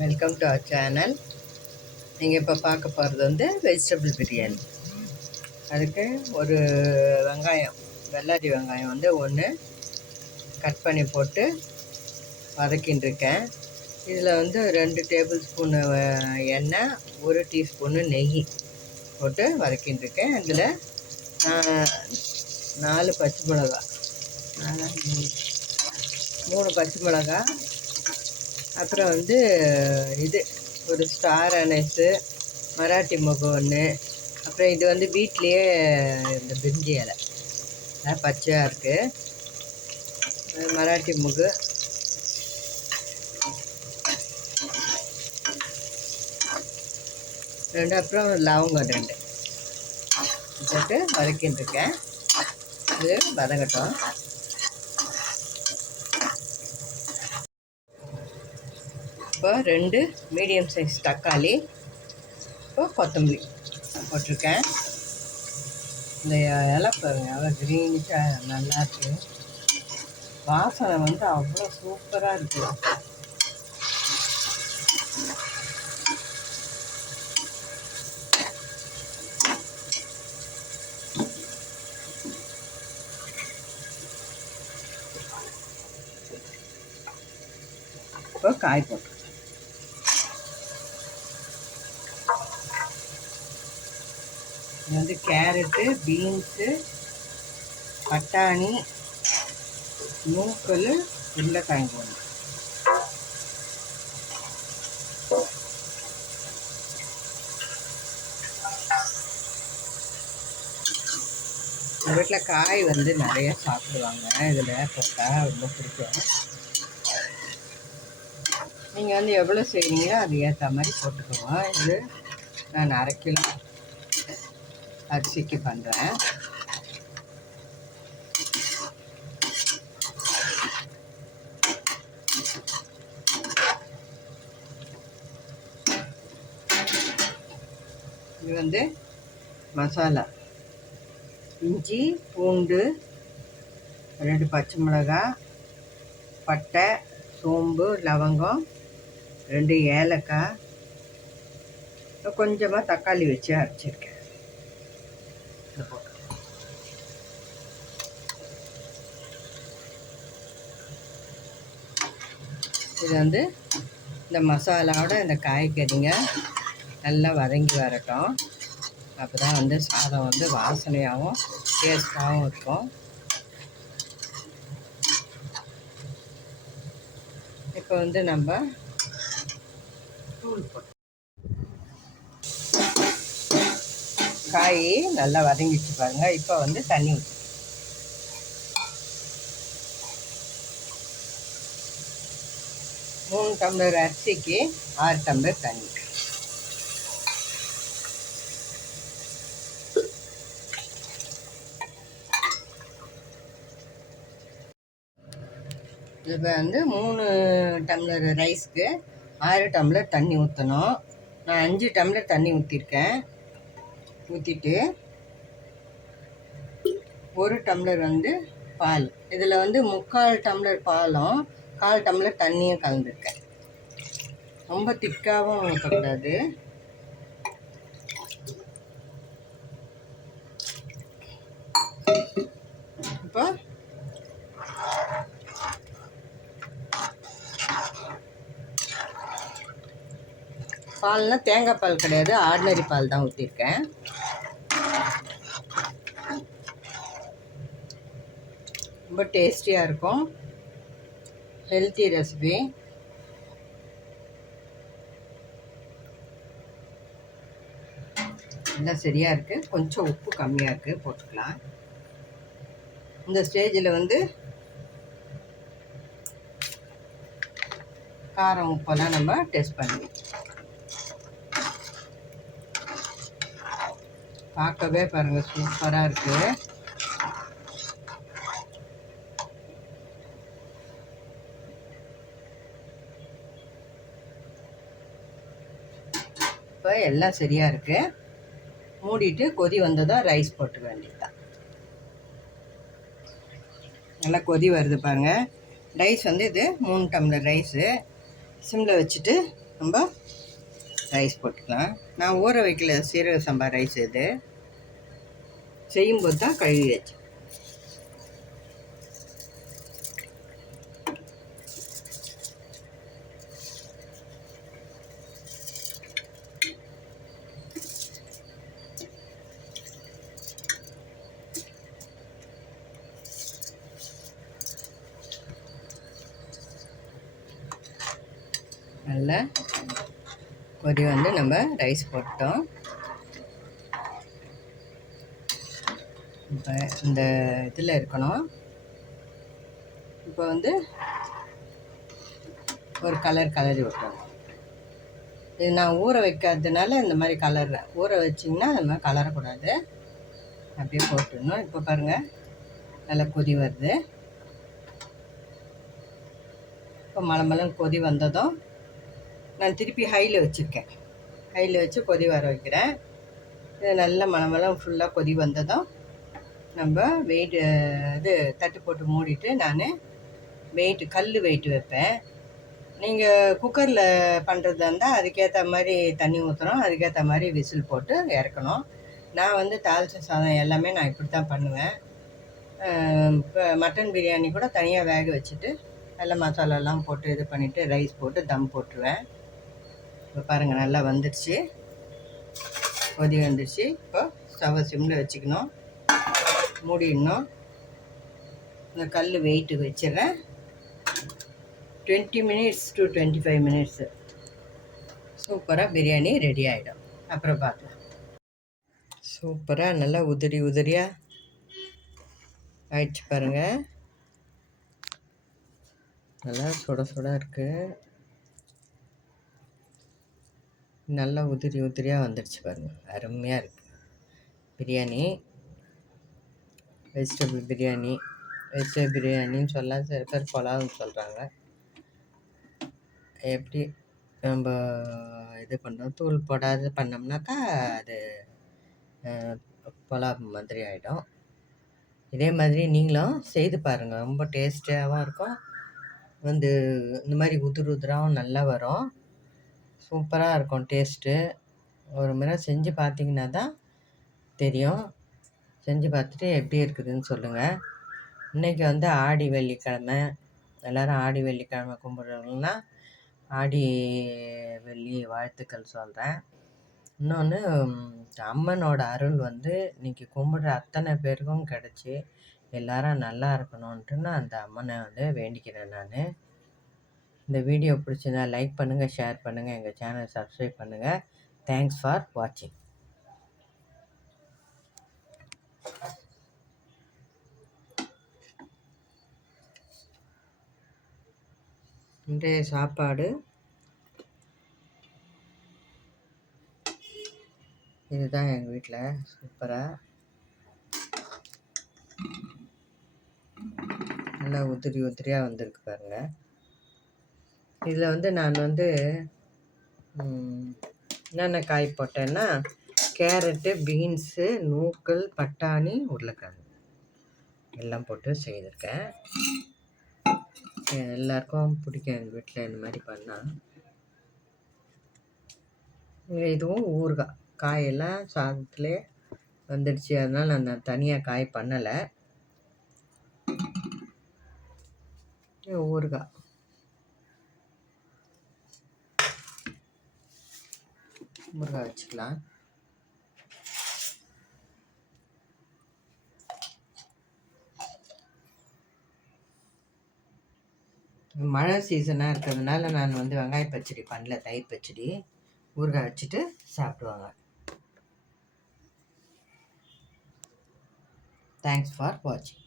Welcome to our channel நீங்கள் இப்போ பார்க்க போகிறது வந்து வெஜிடபிள் பிரியாணி. அதுக்கு ஒரு வெங்காயம் வெள்ளாரி வெங்காயம் வந்து ஒன்று கட் பண்ணி போட்டு வதக்கின்னு இருக்கேன் இதில் வந்து ரெண்டு டேபிள் ஸ்பூனு எண்ணெய் ஒரு டீஸ்பூனு நெய் போட்டு வதக்கின்னு இருக்கேன் இதில் நாலு பச்சை மிளகா மூணு பச்சை மிளகா அப்புறம் வந்து இது ஒரு ஸ்டார் அனைஸு மராட்டி முகம் ஒன்று அப்புறம் இது வந்து வீட்லேயே இந்த பிரிஞ்சி இலை. பச்சையாக இருக்குது மராட்டி முகு. ரெண்டு அப்புறம் லவங்கம் ரெண்டு. போட்டு வதக்கின்னு இருக்கேன். இது வதங்கட்டும் இப்போ ரெண்டு மீடியம் சைஸ் தக்காளி இப்போ கொத்தமல்லி போட்டிருக்கேன். இந்த இலை பாருங்க எவ்வளோ க்ரீனிஷாக நல்லா இருக்கு. வாசனை வந்து அவ்வளோ சூப்பராக இருக்குது இப்போ காய் போட்டு இது வந்து கேரட்டு பீன்ஸு பட்டாணி நூக்கல் உருளைக்காய் போடணும் எங்கள் வீட்டில் காய் வந்து நிறைய சாப்பிடுவாங்க. இதில் போட்டால் ரொம்ப பிடிக்கும். நீங்கள் வந்து எவ்வளோ செய்கிறீங்களோ அது ஏற்ற மாதிரி போட்டுக்குவோம் இது நான் அரை கிலோ அரிசிக்கு பண்ணுறேன் இது வந்து மசாலா. இஞ்சி பூண்டு ரெண்டு பச்சை மிளகாய் பட்டை சோம்பு லவங்கம் ரெண்டு ஏலக்காய். கொஞ்சமாக தக்காளி வச்சு அரைச்சிருக்கேன். இதை போட்டு. இது வந்து இந்த மசாலாவோட இந்த காய்கறிங்க நல்லா வதங்கி வரட்டும் அப்போ தான் வந்து சாதம் வந்து வாசனையாகவும் டேஸ்ட்டாகவும் இருக்கும் இப்போ வந்து நம்ம தூள் போட்டு காய் நல்லா வதங்கிச்சு பாருங்க. இப்போ வந்து தண்ணி ஊற்றி மூணு டம்ளர் அரிசிக்கு ஆறு டம்ளர் தண்ணி. இப்போ வந்து மூணு டம்ளர் ரைஸ்க்கு ஆறு டம்ளர் தண்ணி ஊற்றணும் நான் அஞ்சு டம்ளர் தண்ணி ஊற்றிருக்கேன் ஊற்றிட்டு ஒரு டம்ளர் வந்து பால். இதில் வந்து முக்கால் டம்ளர் பாலும் கால் டம்ளர் தண்ணியும் கலந்துருக்கேன். ரொம்ப திக்காகவும் ஊற்றக்கூடாது இப்போ பால்னால் தேங்காய் பால் கிடையாது. ஆர்டினரி பால் தான் ஊற்றிருக்கேன் ரொம்ப டேஸ்டியாக இருக்கும். ஹெல்த்தி ரெசிபி எல்லாம் சரியாக இருக்குது கொஞ்சம் உப்பு கம்மியாக இருக்குது போட்டுக்கலாம். இந்த ஸ்டேஜில் வந்து காரம் உப்பெல்லாம் நம்ம டெஸ்ட் பண்ணுவோம் பார்க்கவே பாருங்கள் சூப்பராக இருக்குது இப்போ எல்லாம் சரியாக இருக்குது மூடிட்டு கொதி வந்ததும் ரைஸ் போட்டு வேண்டியதுதான். நல்லா கொதி வருது பாருங்க. ரைஸ் வந்து இது மூணு டம்ளர் ரைஸு. சிம்மில் வச்சுட்டு நம்ம ரைஸ் போட்டுக்கலாம். நான் ஊற வைக்கல சீரக சம்பா ரைஸ் இது. செய்யும்போது தான் கழுவி வச்சேன் நல்லா கொதி வந்து நம்ம ரைஸ் போட்டோம். இப்போ இந்த இதில் இருக்கணும். இப்போ வந்து ஒரு கலர் கலரி விட்டோம் இது நான் ஊற வைக்காததுனால இந்த மாதிரி கலர் ஊற வச்சிங்கன்னா இந்த மாதிரி கலரக்கூடாது அப்படியே போட்டுடணும். இப்போ பாருங்கள் நல்லா கொதி வருது. இப்போ மலை கொதி வந்ததும் நான் திருப்பி ஹையில் வச்சுருக்கேன். ஹையில் வச்சு கொதி வர வைக்கிறேன். இது நல்ல மலமலம் ஃபுல்லாக கொதி வந்ததும் நம்ம வெயிட் இது தட்டு போட்டு மூடிட்டு நான் வெயிட்டு கல் வெயிட் வைப்பேன். நீங்கள் குக்கரில் பண்ணுறதா இருந்தால் அதுக்கேற்ற மாதிரி தண்ணி ஊற்றுறோம் அதுக்கேற்ற மாதிரி விசில் போட்டு இறக்கணும். நான் வந்து தாளிச்ச சாதம் எல்லாமே நான் இப்படி தான் பண்ணுவேன் இப்போ மட்டன் பிரியாணி கூட தனியாக வேக வச்சுட்டு நல்ல மசாலாலாம் போட்டு இது பண்ணிவிட்டு ரைஸ் போட்டு தம் போட்டுருவேன். இப்போ பாருங்கள் நல்லா வந்துடுச்சு. கொதி வந்துடுச்சு. இப்போ ஸ்டவ் சிம்மில் வச்சுக்கணும். மூடிடணும். இந்த கல் வெயிட்டு வச்சிடுறேன். Twenty minutes to twenty five minutes சூப்பராக பிரியாணி ரெடி ஆகிடும் அப்புறம் பார்க்கலாம். சூப்பராக நல்லா உதிரி உதிரியாக ஆயிடுச்சு பாருங்கள் நல்லா சுட சுட இருக்குது நல்லா உதிரி உதிரியாக வந்துடுச்சு பாருங்கள் அருமையாக இருக்குது பிரியாணி. வெஜிடபிள் பிரியாணி. வெஜிடபிள் பிரியாணின்னு சொல்லலாம் சில பேர் புலாவ்னு சொல்கிறாங்க எப்படி நம்ம இது பண்ணுறோம் தூள் போடாது பண்ணோம்னாக்கா அது புலாவ் மாதிரி ஆகிடும் இதே மாதிரி நீங்களும் செய்து பாருங்கள் ரொம்ப டேஸ்டியாகவும் இருக்கும். வந்து இந்த மாதிரி உதிர் உதிராகவும் நல்லா வரும். சூப்பராக இருக்கும் டேஸ்ட்டு ஒரு முறை செஞ்சு பார்த்தீங்கன்னா தான் தெரியும். செஞ்சு பார்த்துட்டு எப்படி இருக்குதுன்னு சொல்லுங்கள் இன்றைக்கி வந்து ஆடி வெள்ளிக்கிழமை. எல்லோரும் ஆடி வெள்ளிக்கிழமை கும்பிட்றவங்கன்னா ஆடி வெள்ளி வாழ்த்துக்கள் சொல்கிறேன் இன்னொன்று அம்மனோட அருள் வந்து இன்றைக்கி கும்பிட்ற அத்தனை பேருக்கும் கிடச்சி எல்லாரும் நல்லா இருக்கணுன்ட்டு நான் அந்த அம்மனை வந்து வேண்டிக்கிறேன் நான். இந்த வீடியோ பிடிச்சிருந்தா லைக் பண்ணுங்கள் ஷேர் பண்ணுங்கள் எங்கள் சேனலை சப்ஸ்கிரைப் பண்ணுங்கள் தேங்க்ஸ் ஃபார் வாட்சிங் இன்றைய சாப்பாடு இதுதான் எங்கள் வீட்டில் சூப்பராக நல்லா உதிரி உதிரியாக வந்திருக்கு பாருங்கள் இதில் வந்து நான் வந்து என்னென்ன காய் போட்டேன்னா கேரட்டு பீன்ஸு நூக்கல் பட்டாணி உருளைக்கிழங்கு. எல்லாம் போட்டு செய்திருக்கேன். எல்லாருக்கும் பிடிக்கும் எங்கள் வீட்டில் இந்த மாதிரி பண்ணால். இதுவும் ஊறுகாய். காயெல்லாம் சாதத்துலேயே வந்துடுச்சு. அதனால் நான் தனியாக காய் பண்ணலை. ஊறுகாய். முருகா வச்சுக்கலாம். மழை சீசனாக இருக்கிறதுனால நான் வந்து வெங்காய பச்சடி பண்ணல தயிர் பச்சடி ஊறுகாய் வச்சுட்டு சாப்பிடுவாங்க. தேங்க்ஸ் ஃபார் வாட்சிங்